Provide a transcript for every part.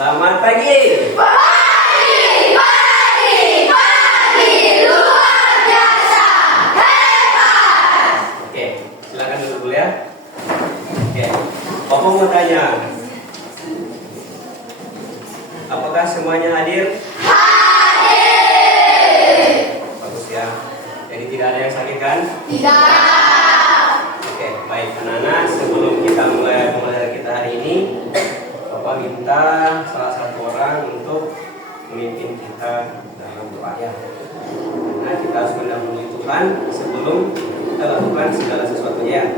Selamat pagi. Pagi, pagi, pagi, luar biasa, hebat. Oke, silakan duduk dulu ya. Oke, Papa mau tanya. Apakah semuanya hadir? Hadir. Bagus ya. Jadi tidak ada yang sakit kan? Tidak. Oke, baik anak-anak. Sebelum kita mulai pembelajaran kita hari ini, Bapak minta salah satu orang untuk memimpin kita dalam doa ya. Nah, kita harus mendahului Tuhan sebelum kita lakukan segala sesuatunya.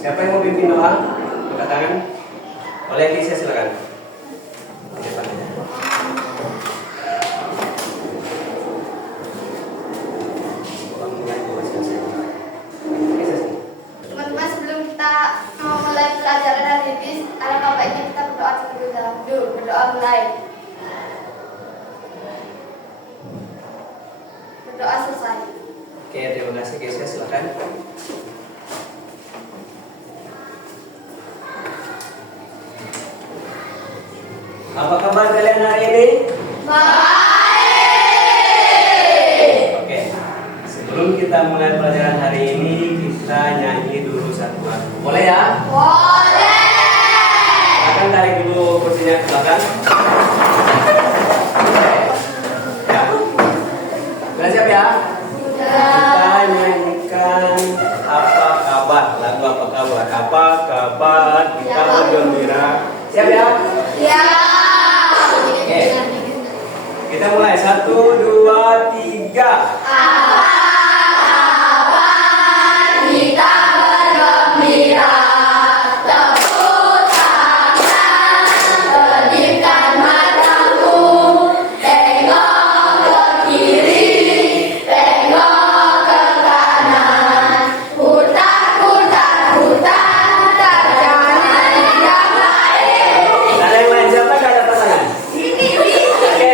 Siapa yang mau pimpin doa? Angkat tangan. Oleh Kisah silakan. Depan aja. Teman-teman, sebelum kita mulai pelajaran hari ini, alangkah baiknya kita berdoa terlebih dahulu. Berdoa mulai. Berdoa selesai. Oke, terima kasih Kisah silakan. Apa kabar kalian hari ini? Baik. Oke, sebelum kita mulai pelajaran hari ini, kita nyanyi dulu satu lagu. Boleh ya? Boleh. Silakan tarik dulu kursinya ke belakang. Ya. Sudah siap ya? Kita nyanyikan apa kabar? Lagu apa kabar? Apa kabar? Kita bergembira. Siap ya? Ya. Oke. Kita mulai 1, 2, 3. Apa kabar? Kita bergembira. Tepuk tangan, kedipkan matamu. Tengok ke kiri, tengok ke kanan. Putar, putar, putar, putar, jangan yang lain. Ada yang lain siapa? Gak ada pasangan. Oke,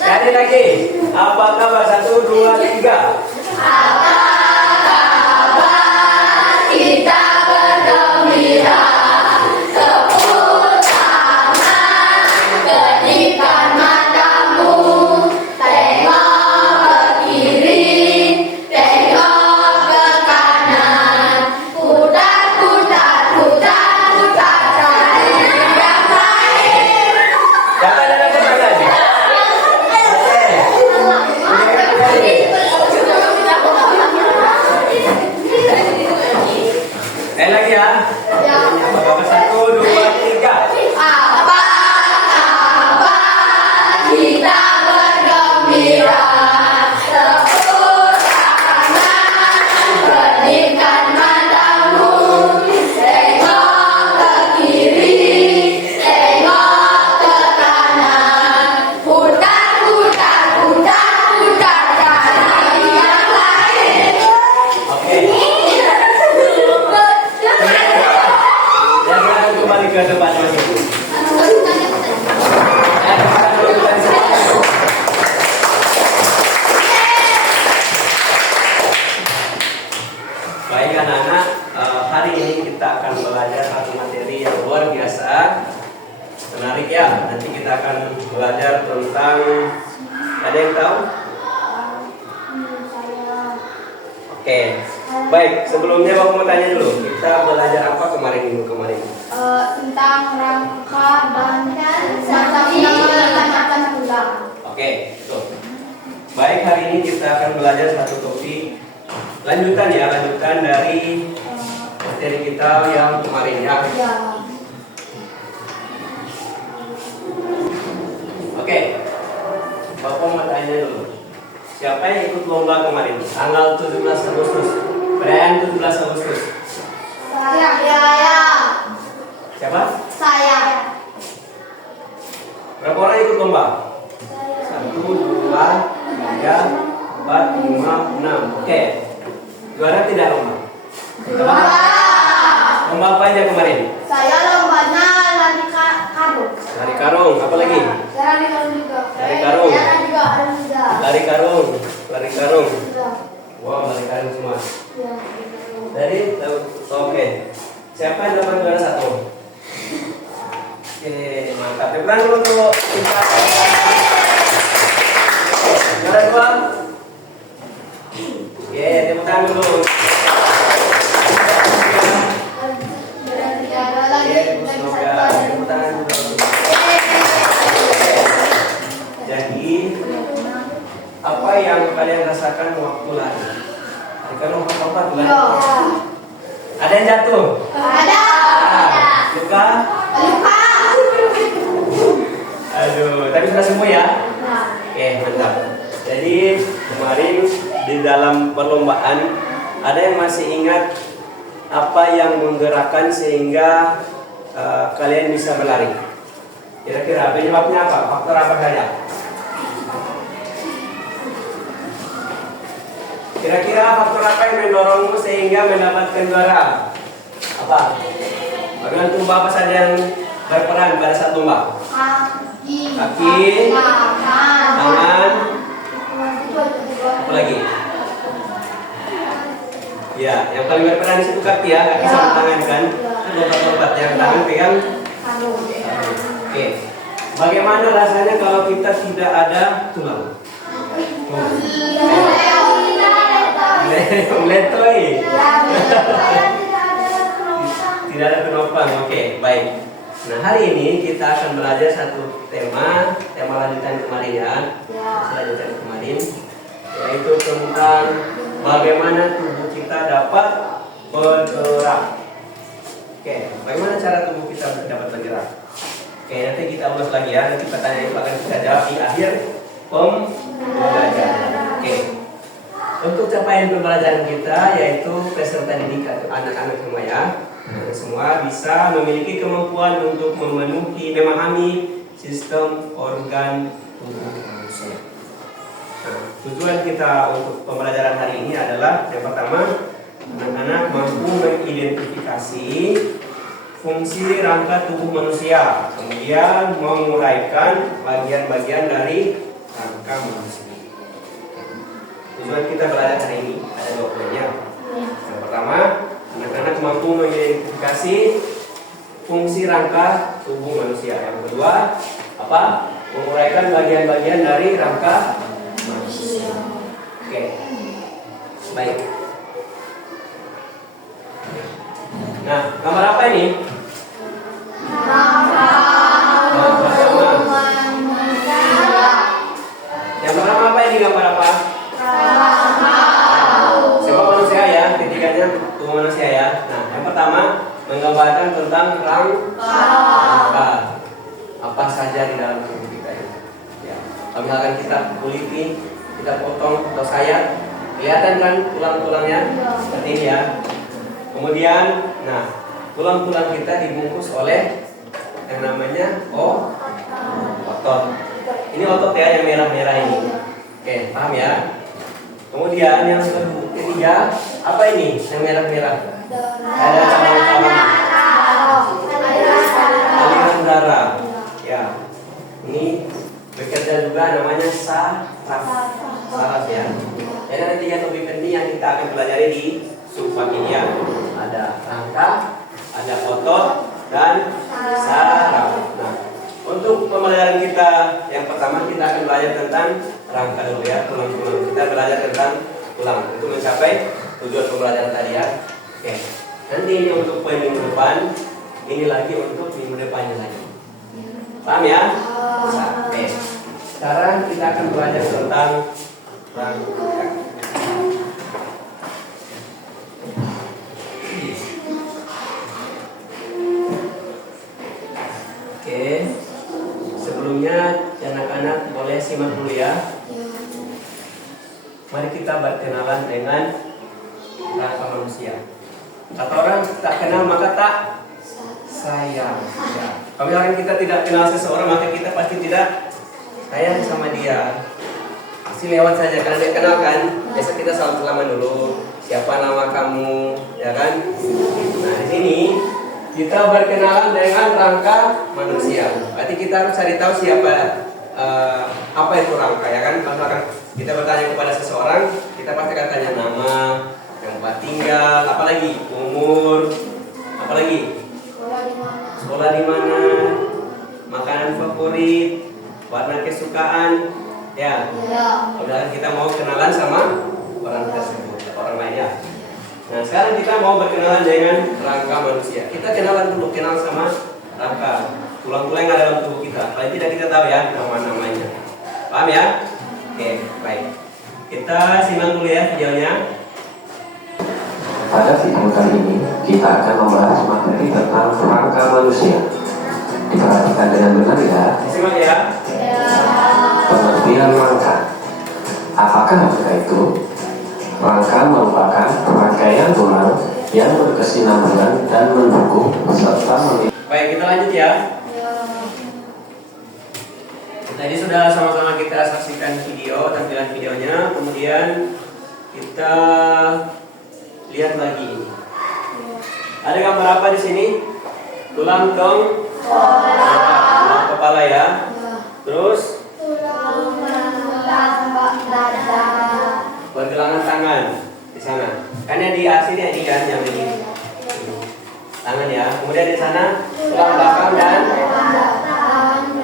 cari lagi. Apa kabar? 1, 2, 3. Apa kabar? Kita bergembira. Tepuk tangan, kedipkan matamu. Tengok ke kiri, tengok ke kanan. Putar, putar, putar, putar, cari yang lain. Siapa yang ada pasangan? Sekali lagi ya. Apa kabar? 1, 2, 3. Apa kabar? Kita bergembira. Tepuk tangan, kedipkan matamu. Tengok ke kiri, tengok ke kanan. Putar, putar, putar, putar, cari yang lain. Oke. Yang akan kembali ke depan lagi. Baik anak-anak, hari ini kita akan belajar satu materi yang luar biasa, menarik ya. Nanti kita akan belajar tentang, ada yang tahu? Oke, baik. Sebelumnya aku mau tanya dulu, kita belajar apa kemarin minggu kemarin? Tentang rangka dan tentang bulan. Oke, betul. Baik, hari ini kita akan belajar satu topik lanjutan ya, lanjutan dari materi kita yang kemarin ya. Ya. Oke, Bapak mau tanya dulu. Siapa yang ikut lomba kemarin? Tanggal 17 Agustus. Perayaan 17 Agustus. Saya. Siapa? Saya. Berapa orang ikut lomba? 1, 2, 3, 4, 5, 6. Oke. Juara tidak lomba? Juara. Lomba apa aja kemarin? Saya lombanya lari karung. Lari karung, apa lagi? Lari karung juga. Lari karung. Lari juga. Lari karung, lari karung. Sudah. Wow, lari karung semua. Ya. Jadi, oke. Siapa yang dapat juara 1? tangan dulu untuk kita. Juara 2. Oke, tepuk tangan dulu. Jadi, apa yang kalian rasakan waktu lari? Kan lompat-lompat bukan? Ada yang jatuh? Ada. Luka? Aduh, tapi sudah sembuh ya? Oke, mantap. Jadi kemarin di dalam perlombaan ada yang masih ingat apa yang menggerakkan sehingga kalian bisa berlari? Kira-kira penyebabnya apa? Faktor apa saja? Kira-kira faktor apa yang mendorongmu sehingga mendapatkan juara? Apa? Bagian tubuh apa saja yang berperan pada saat lomba? Kaki, tangan, apa lagi? Ya, yang paling berperan di situ kaki ya, kaki sama tangan kan? Lompat-lompat, yang tangan pegang. Oke. Bagaimana rasanya kalau kita tidak ada tulang? Meletoy. Tidak ada penopang. Oke, baik. Nah, hari ini kita akan belajar satu tema lanjutan kemarin ya. Lanjutan kemarin, yaitu tentang bagaimana tubuh kita dapat bergerak. Oke, bagaimana cara tubuh kita dapat bergerak? Oke, nanti kita ulas lagi ya. Nanti pertanyaan itu akan kita jawab di akhir pembelajaran. Oke. Untuk capaian pembelajaran kita yaitu peserta didik atau anak-anak semua ya. Semua bisa memiliki kemampuan untuk memahami sistem organ tubuh manusia. Nah, tujuan kita untuk pembelajaran hari ini adalah yang pertama, anak-anak mampu mengidentifikasi fungsi rangka tubuh manusia, kemudian menguraikan bagian-bagian dari rangka manusia. Tujuan kita belajar hari ini ada 2 poinnya. Yang pertama, anak-anak mampu mengidentifikasi fungsi rangka tubuh manusia. Yang kedua, apa? Menguraikan bagian-bagian dari rangka manusia. Oke, baik. Nah, gambar apa ini? Yang pertama apa ini, gambar apa? Siapa manusia ya? Ketiganya tubuh manusia ya. Nah, yang pertama menggambarkan tentang rangka. Apa saja di dalam tubuh kita ini. Ya. Kalau misalkan kita kuliti, kita potong atau sayat, kelihatan kan tulang-tulangnya seperti ini ya. Kemudian, nah, tulang-tulang kita dibungkus oleh yang namanya otot. Ini otot ya, yang merah-merah ini. Oke, paham ya? Kemudian yang ketiga, apa ini yang merah-merah? Ada cabang-cabang aliran darah. Ya, ini bekerja juga namanya saraf ya. Jadi ada 3 topik penting yang kita akan pelajari di subpart ini ya. Ada rangka, ada otot, dan saraf. Nah, untuk pembelajaran kita yang pertama kita akan belajar tentang rangka dulu ya, tulang-tulang. Kita belajar tentang tulang untuk mencapai tujuan pembelajaran tadi ya. Oke. Nanti ini untuk poin minggu depan, ini lagi untuk minggu depannya lagi. Paham ya? Oke. Sekarang kita akan belajar tentang rangka. Oke. Sebelumnya anak-anak boleh simak dulu ya. Mari kita berkenalan dengan rangka manusia. Kata orang tak kenal maka tak sayang. Ya. Kalau misalkan kita tidak kenal seseorang maka kita pasti tidak sayang sama dia. Pasti lewat saja karena dia kenal kan. Biasa kita salam-salaman dulu. Siapa nama kamu, ya kan? Nah di sini kita berkenalan dengan rangka manusia. Berarti kita harus cari tahu siapa, apa itu rangka ya kan? Kalau kita bertanya kepada seseorang, kita pasti akan tanya nama, tempat tinggal, apalagi umur, apalagi sekolah di mana, makanan favorit, warna kesukaan, ya. Udah kita mau kenalan sama orang tersebut, orang lainnya. Nah sekarang kita mau berkenalan dengan rangka manusia. Kita kenalan dulu, kenal sama rangka tulang-tulang yang ada dalam tubuh kita. Paling tidak kita tahu ya nama-namanya. Paham ya? Oke, baik. Kita simak dulu ya videonya. Pada video kali ini kita akan membahas materi tentang rangka manusia. Diperhatikan dengan benar ya. Simak ya. Pengertian rangka. Apakah rangka itu? Rangka merupakan rangkaian tulang yang berkesinambungan dan mendukung serta Baik, kita lanjut ya. Tadi sudah sama-sama kita saksikan video, tampilan videonya, kemudian kita lihat lagi. Ada gambar apa di sini? Tulang tulang kepala ya. Terus pergelangan tangan di sana. Kan yang di sini ini kan yang ini. Tangan ya. Kemudian di sana tulang belakang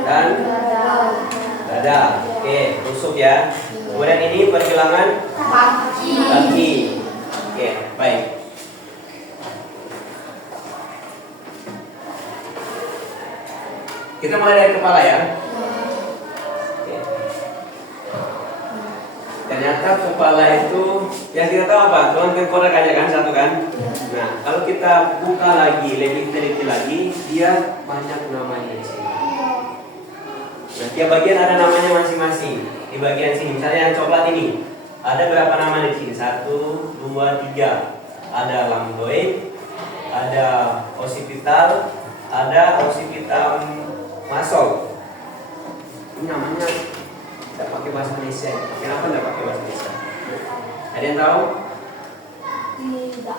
dan dada. Oke, tusuk ya. Kemudian ini pergelangan kaki. Oke, baik. Kita mulai dari kepala ya. Oke. Ternyata kepala itu yang kita tahu apa? Tulang tengkorak aja kan satu kan. Nah, kalau kita buka lagi, lebih teliti lagi, dia banyak namanya di sini. Nah, tiap bagian ada namanya masing-masing. Di bagian sini, misalnya yang coklat ini, ada berapa nama di sini? 1, 2, 3. Ada lambdoid, ada occipital, ada occipital muscle. Ini namanya tidak pakai bahasa Indonesia. Kenapa tidak pakai bahasa Indonesia? Ada yang tahu?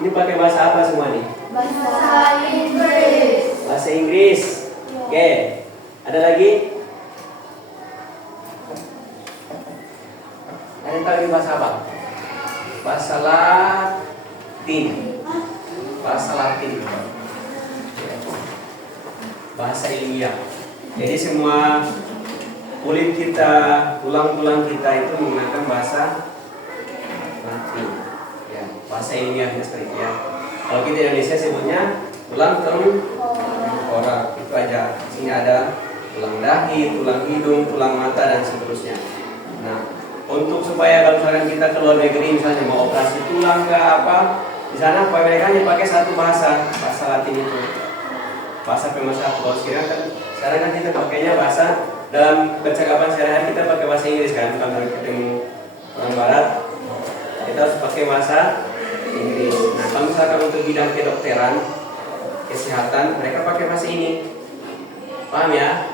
Ini pakai bahasa apa semua nih? Bahasa Inggris. Bahasa Inggris. Oke. Ada lagi? Ada yang tahu ini bahasa apa? Bahasa Latin. Bahasa Latin. Bahasa ilmiah. Jadi semua kulit kita, tulang-tulang kita itu menggunakan bahasa Latin. Ya, bahasa ilmiahnya seperti itu ya. Kalau kita Indonesia sebutnya tulang tengkorak. Itu aja. Di sini ada tulang dahi, tulang hidung, tulang mata dan seterusnya. Nah, untuk supaya kalau misalkan kita ke luar negeri misalnya mau operasi tulang ke apa, di sana mereka hanya pakai satu bahasa Latin itu. Bahasa pemersatu. Kalau sekarang kan kita pakainya bahasa dalam percakapan sehari-hari kita pakai bahasa Inggris kan, kalau ketemu orang barat kita harus pakai bahasa Inggris. Nah, kalau misalkan untuk bidang kedokteran, kesehatan, mereka pakai bahasa ini. Paham ya?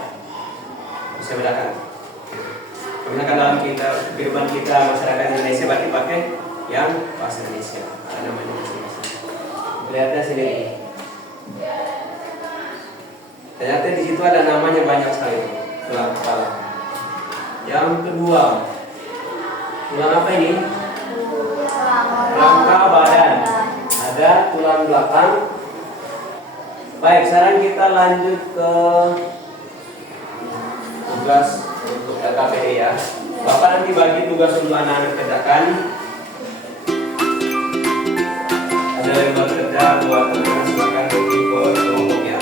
Bisa bedakan. Misalkan dalam kehidupan kita masyarakat Indonesia berarti pakai yang bahasa Indonesia. Ada namanya bahasa Indonesia. Lihatnya sini. Ternyata di situ ada namanya banyak sekali. Tulang kepala. Yang kedua, tulang apa ini? Rangka badan. Ada tulang belakang. Baik, sekarang kita lanjut ke tugas untuk LKPD ya. Bapak nanti bagi tugas untuk anak-anak kerjakan. Ada lembar kerja buat teman-teman, silakan bagi ke kelompok ya.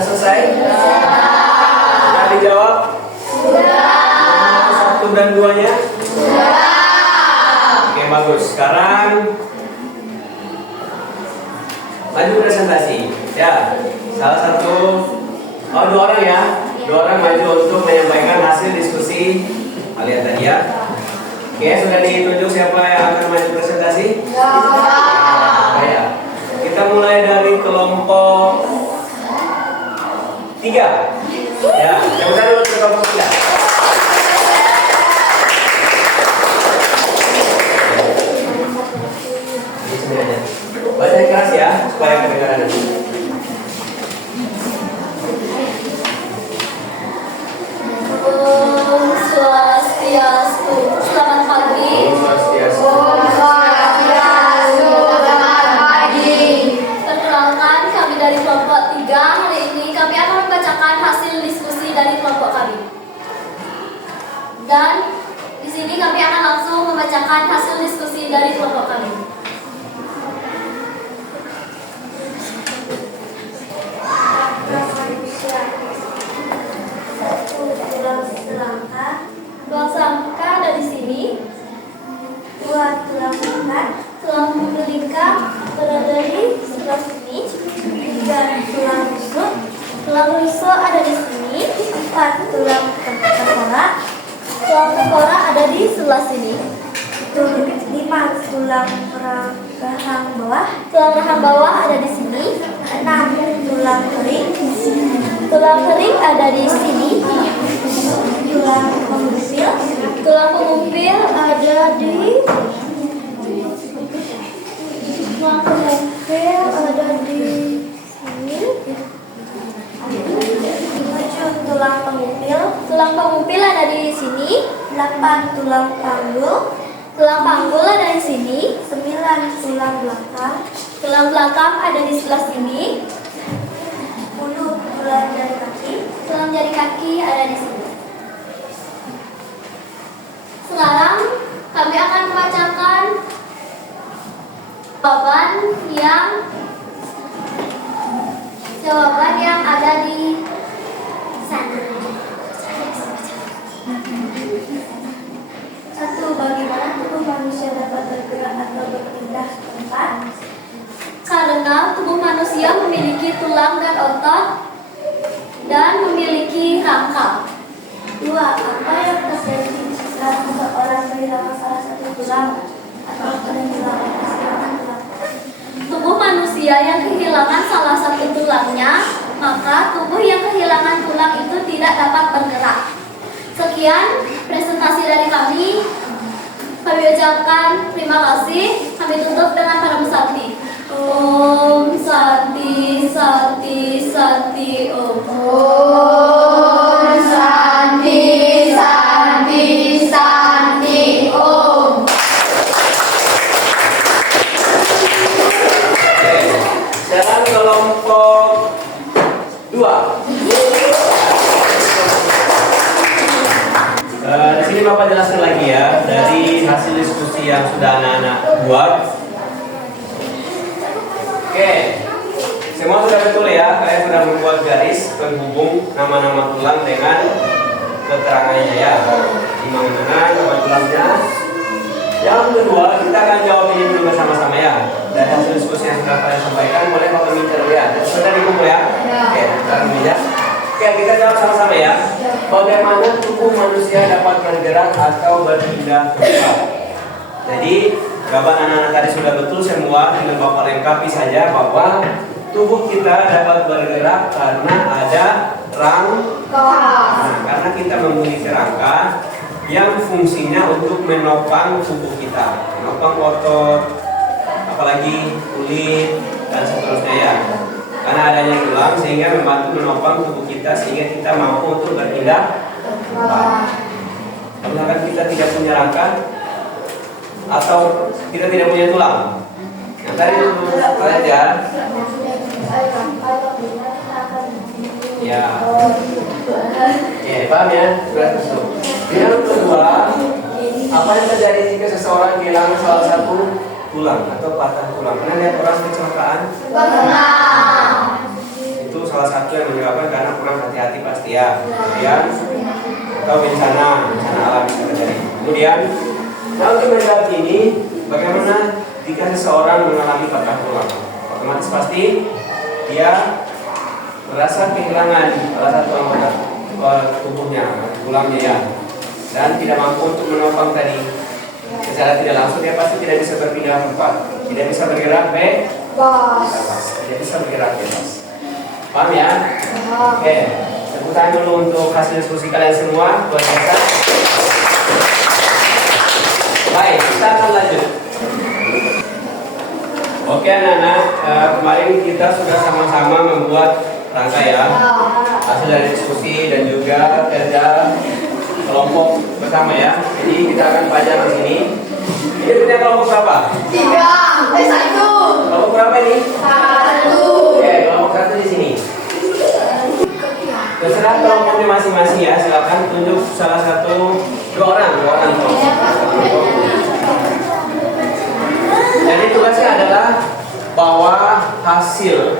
Sudah selesai? Sudah dijawab? Satu dan duanya? Oke, bagus. Sekarang maju presentasi. Ya, salah satu, dua orang ya. Dua orang maju untuk menyampaikan hasil diskusi kalian tadi ya. Oke, sudah ditunjuk siapa yang akan maju presentasi? Ya. Kita mulai dari kelompok 3. Ya, yang tadi dulu kelompok 3. Baca keras ya, supaya kedengaran. Om Swastiastu. Selamat pagi. Om Swastiastu. Selamat pagi. Perkenalkan, kami dari kelompok 3. Hari ini kami akan membacakan hasil diskusi dari kelompok kami. Dan di sini kami akan langsung membacakan hasil diskusi dari kelompok kami. Tulang selangka ada di sini. 2 tulang ikan. Tulang belingkang berada di sebelah sini. 3 tulang rusuk. Tulang rusuk ada di sini. 4 tulang tengkorak. Tulang tengkorak ada di sebelah sini. 5 tulang rahang bawah. Tulang rahang bawah ada di sini. 6 tulang kering. Tulang kering ada di sini. Tulang pengumpil. Tulang pengumpil ada di Tulang pengumpil ada di sini. 7 tulang pengumpil. Tulang pengumpil ada di sini. 8 tulang panggul. Tulang panggul ada di sini. 9 tulang belakang. Tulang belakang ada di sebelah sini. 10 tulang jari kaki. Tulang jari kaki ada di sini. Sekarang kami akan membacakan jawaban yang ada di sana. 1. Bagaimana tubuh manusia dapat bergerak atau berpindah tempat? Karena tubuh manusia memiliki tulang dan otot dan memiliki rangka. 2. Apa yang terjadi jika seseorang kehilangan salah satu tulang atau kehilangan tulang? Tubuh manusia yang kehilangan salah satu tulangnya, maka tubuh yang kehilangan tulang itu tidak dapat bergerak. Sekian presentasi dari kami. Kami ucapkan terima kasih. Kami tutup dengan para Santi. Om Santi Santi Santi Om. Om Santi Santi Santi Om. Sekarang kelompok 2. Di sini Bapak jelaskan lagi ya dari hasil diskusi yang sudah anak-anak buat. Oke, semua sudah betul ya. Kalian sudah membuat garis penghubung nama-nama tulang dengan keterangannya ya. Di mana nama tulangnya. Yang kedua, kita akan jawab ini dulu bersama-sama ya. Dari hasil diskusi yang sudah kalian sampaikan, boleh Bapak minta ya. Sudah dikumpul ya. Oke, taruh meja. Oke, kita jawab sama-sama ya. Bagaimana tubuh manusia dapat bergerak atau berpindah tempat? Jadi, jawaban anak-anak tadi sudah betul semua. Dengan Bapak lengkapi saja bahwa tubuh kita dapat bergerak karena ada rangka. Nah, karena kita memiliki rangka yang fungsinya untuk menopang tubuh kita, menopang otot, apalagi kulit dan seterusnya ya. Karena adanya tulang sehingga membantu menopang tubuh kita sehingga kita mampu untuk berpindah tempat. Apakah kita tidak punya rangka atau kita tidak punya tulang? Yang tadi itu aja. Ya. Oke, paham ya? Sudah masuk. Yang kedua, apa yang terjadi jika seseorang kehilangan salah satu tulang atau patah tulang? Pernah lihat orang kecelakaan? Pernah. itu salah satu yang menyebabkan karena kurang hati-hati pasti ya. Kemudian atau bencana alam bisa terjadi. Kemudian untuk menjawab ini, bagaimana jika seseorang mengalami patah tulang? Otomatis pasti dia merasa kehilangan salah satu anggota tubuhnya, tulangnya ya, dan tidak mampu untuk menopang tadi. Secara tidak langsung dia pasti tidak bisa berpindah tempat, tidak bisa bergerak bebas, tidak bisa bergerak bebas. Paham ya? Oke, tepuk tangan dulu untuk hasil diskusi kalian semua, luar biasa. Baik, kita akan lanjut. Oke anak-anak, kemarin kita sudah sama-sama membuat rangka ya, hasil dari diskusi dan juga kerja kelompok bersama ya. Jadi kita akan pajang di sini. Ini punya kelompok berapa? 1. Kelompok berapa ini? 1. Oke, kelompok 1 di sini. Terserah kelompoknya masing-masing ya. Silakan tunjuk salah satu dua orang kelompok. Jadi tugasnya adalah bawa hasil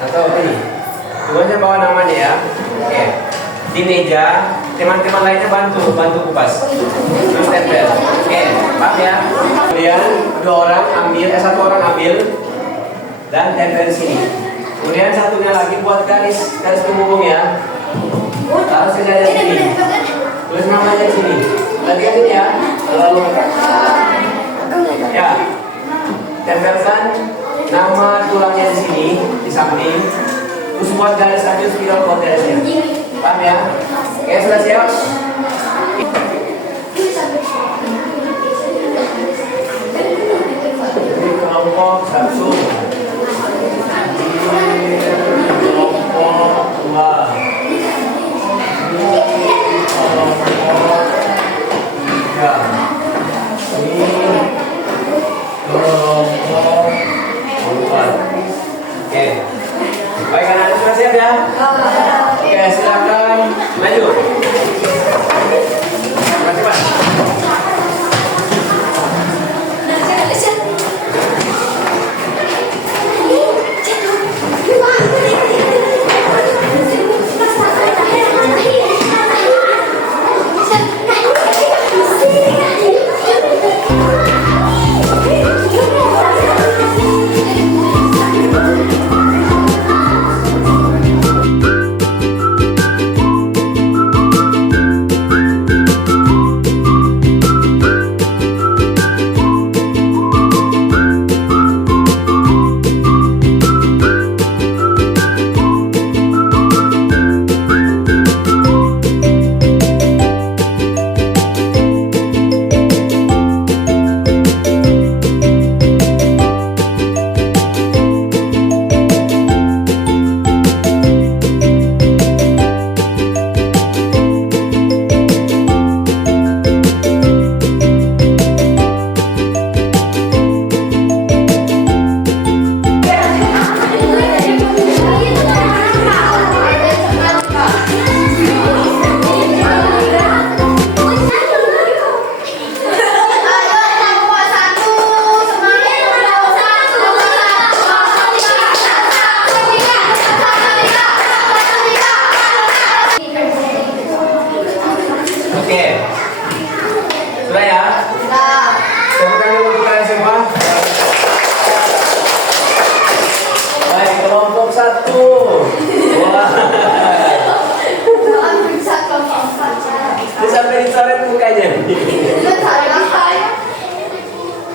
atau ini. Tugasnya bawa namanya ya. Oke. Di meja, teman-teman lainnya bantu kupas. Terus tempel. Oke, paham ya? Kemudian satu orang ambil dan tempel di sini. Kemudian satunya lagi buat garis penghubung ya. Harus sengaja di sini. Tulis namanya di sini. Tadi kan ini ya. Lalu ya. Tempelkan nama tulangnya di sini di samping. Terus buat garis aja spiral buat garisnya. Paham ya? Oke, sudah siap? Ini kelompok 1. Kelompok 2. Kelompok 3. Ini kelompok 4. Oke. Baik, anak-anak sudah siap ya? Oke, silakan maju. Terima kasih, Pak.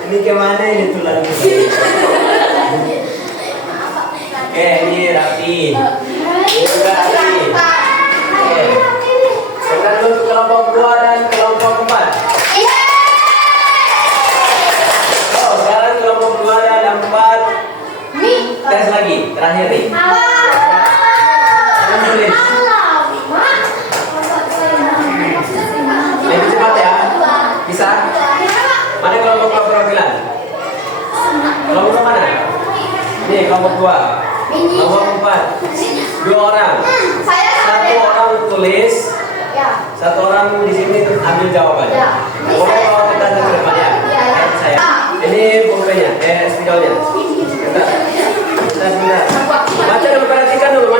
Ini kemana ini tulangnya? Oke, ini rapi. Ini juga rapi. Oke. Sekarang untuk kelompok 2 dan kelompok 4. Oh, sekarang kelompok 2 dan 4. Tes lagi, terakhir nih. Tulis. Lebih cepat ya. Bisa? Mana kelompok perwakilan? Kelompok mana? Ini kelompok 2. Kelompok 4. 2 orang. Satu orang tulis. Satu orang di sini ambil jawabannya. Boleh bawa kita ke depan ya? Saya. Ini pulpennya, spidolnya. Sebentar. Baca dan perhatikan dulu.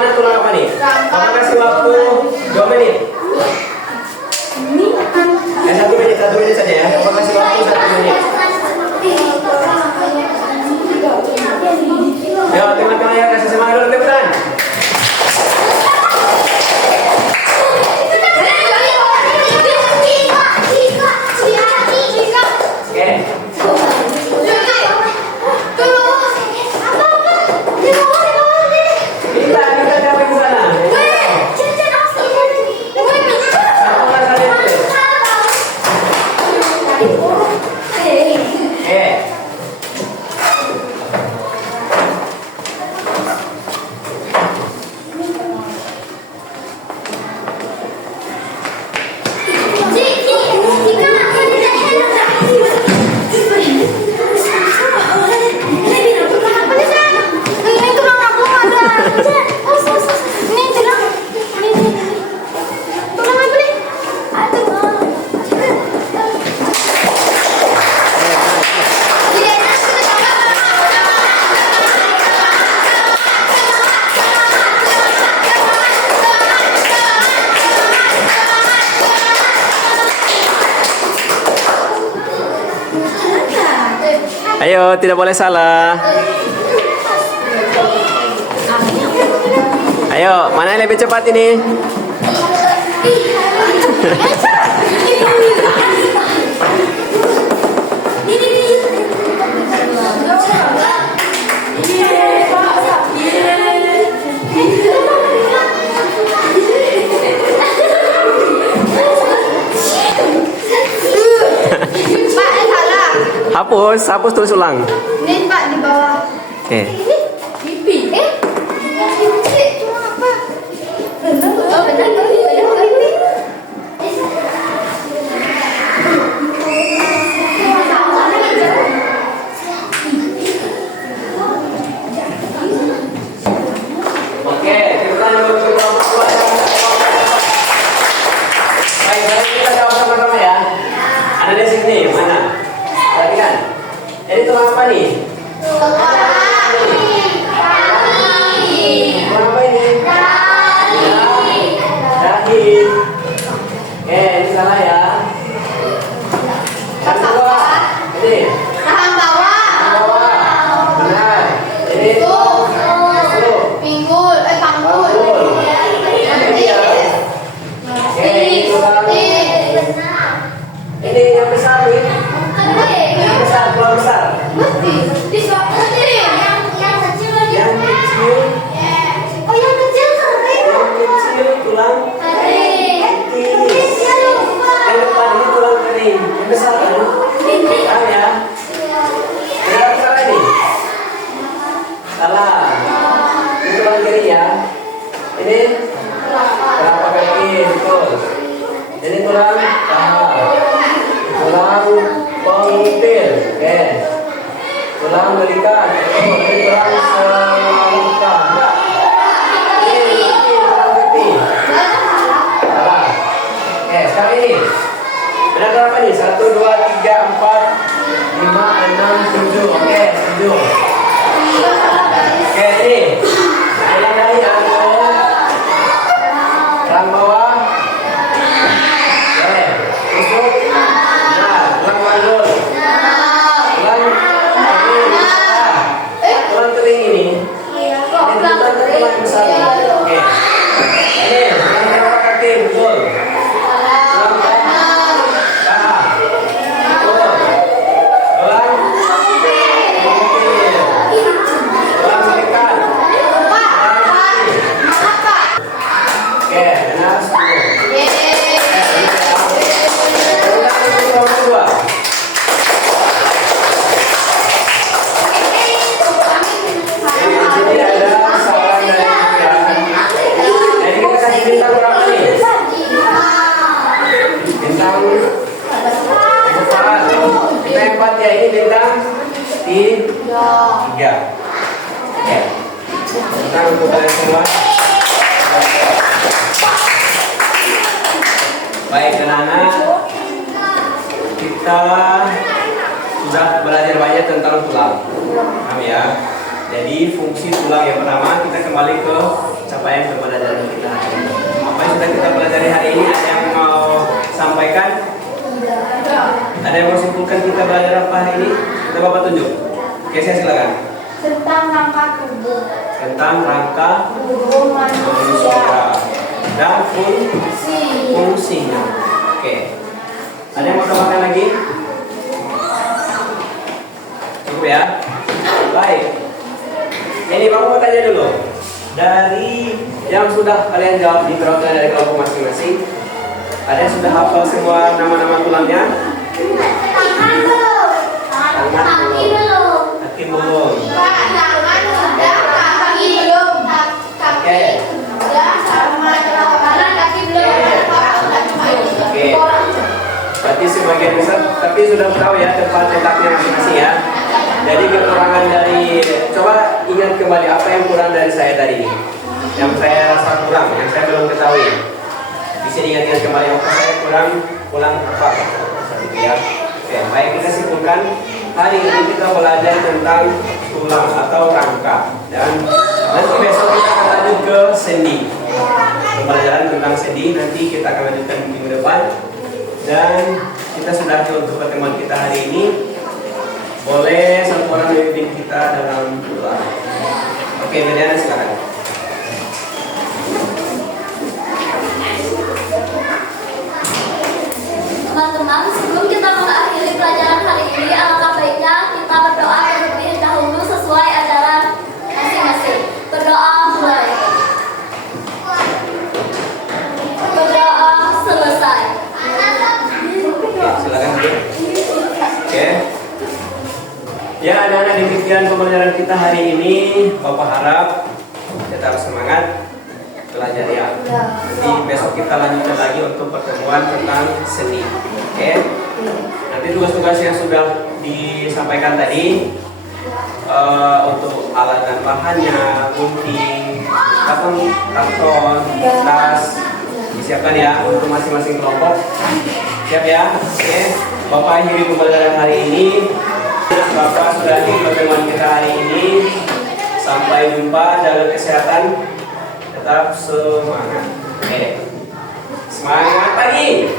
Ayo, tidak boleh salah. Ayo, mana yang lebih cepat ini? Hapus terus ulang. Ini Pak di bawah. Oke. Pipi. Cuma apa? Benar. Oh, benar. Oke, kita coba. Baik, kita jawab sama-sama ya. Ada di sini, mana? Perhatikan. Jadi tulang apa nih? Tulang apa ini? Dahi. Oke, ini salah ya. Yang kedua, ini. Rahang bawah. Benar. Ini Pinggul, panggul. Ini ya. Oke, ini tulang. Ini yang besar nih. Yang besar, tulang besar. Yang kecil. Oh, yang kecil kering. Yang kecil tulang kritis. Yang depan ini tulang kering. Yang besar kan? Bukan ya? Benar salah ini? Salah. Ini tulang kering ya. Ini telapak kaki, betul. Ini tulang paha. Tulang pengutil. Oke. Tulang belikat. Oh, ini tulang selangka. Enggak. Ini tulang pipi. Salah. Oke, sekarang ini. Benar berapa nih? 1, 2, 3, 4, 5, 6, 7. Oke, 7. Oke, ini. Ulang dari angkut. Tulang bawah. Oke, tusuk. Nah, tulang panggul. Tulang kering ini. Ini tulang kering yang besar. Oke. Ini tulang telapak kaki, betul. Tulang paha. Betul. Tulang pengutil. Tulang belikat. Oke, benar 10. Tulang kedua. Jadi ada saran dari kita. Jadi kita kasih bintang berapa nih? Bintang 4. Bintang 4 ya, ini bintang 3. Oke. Bintang untuk kalian semua. Baik anak-anak, kita sudah belajar banyak tentang tulang. Paham ya? Jadi fungsi tulang yang pertama, kita kembali ke capaian pembelajaran kita hari ini. Apa yang sudah kita pelajari hari ini? Ada yang mau sampaikan? Ada yang mau simpulkan kita belajar apa hari ini? Kita Bapak tunjuk. Oke, saya silakan. Tentang rangka tubuh. Tentang rangka Tubuh manusia. dan fungsinya. Oke. Ada yang mau tambahkan lagi? Cukup ya? Baik. Ini Bapak mau tanya dulu. Dari yang sudah kalian jawab di perwakilan dari kelompok masing-masing, ada yang sudah hafal semua nama-nama tulangnya? Tangan belum. Kaki belum. Kaki belum. Tangan sudah, kaki belum. Oke. Sudah sama tangan, kaki belum. Oke. Berarti sebagian besar, tapi sudah tahu ya tempat letaknya masing-masing ya. Jadi kekurangan dari, coba ingat kembali apa yang kurang dari saya tadi, yang saya rasa kurang, yang saya belum ketahui. Bisa ingat-ingat kembali apa saya kurang apa, seperti ya. Oke, baik, kita simpulkan. Hari ini kita belajar tentang tulang atau rangka, dan nanti besok kita akan lanjut ke sendi. Pembelajaran tentang sendi nanti kita akan lanjutkan minggu depan. Dan kita sudah untuk pertemuan kita hari ini. Boleh satu orang memimpin kita dalam doa. Oke, Mediana silakan. Teman-teman, sebelum kita mengakhiri pelajaran hari ini, alangkah baiknya kita berdoa terlebih dahulu sesuai ajaran masing-masing. Berdoa mulai. Berdoa selesai. Oke, silakan. Oke. Ya, anak-anak, demikian pembelajaran kita hari ini. Bapak harap tetap semangat belajar ya. Nanti besok kita lanjutkan lagi untuk pertemuan tentang seni. Oke. Nanti tugas-tugas yang sudah disampaikan tadi untuk alat dan bahannya, gunting, karton, tas disiapkan ya untuk masing-masing kelompok. Siap ya? Oke. Bapak akhiri pembelajaran hari ini. Bapak sudah di pertemuan kita hari ini. Sampai jumpa, jaga kesehatan, tetap semangat. Oke. Semangat pagi.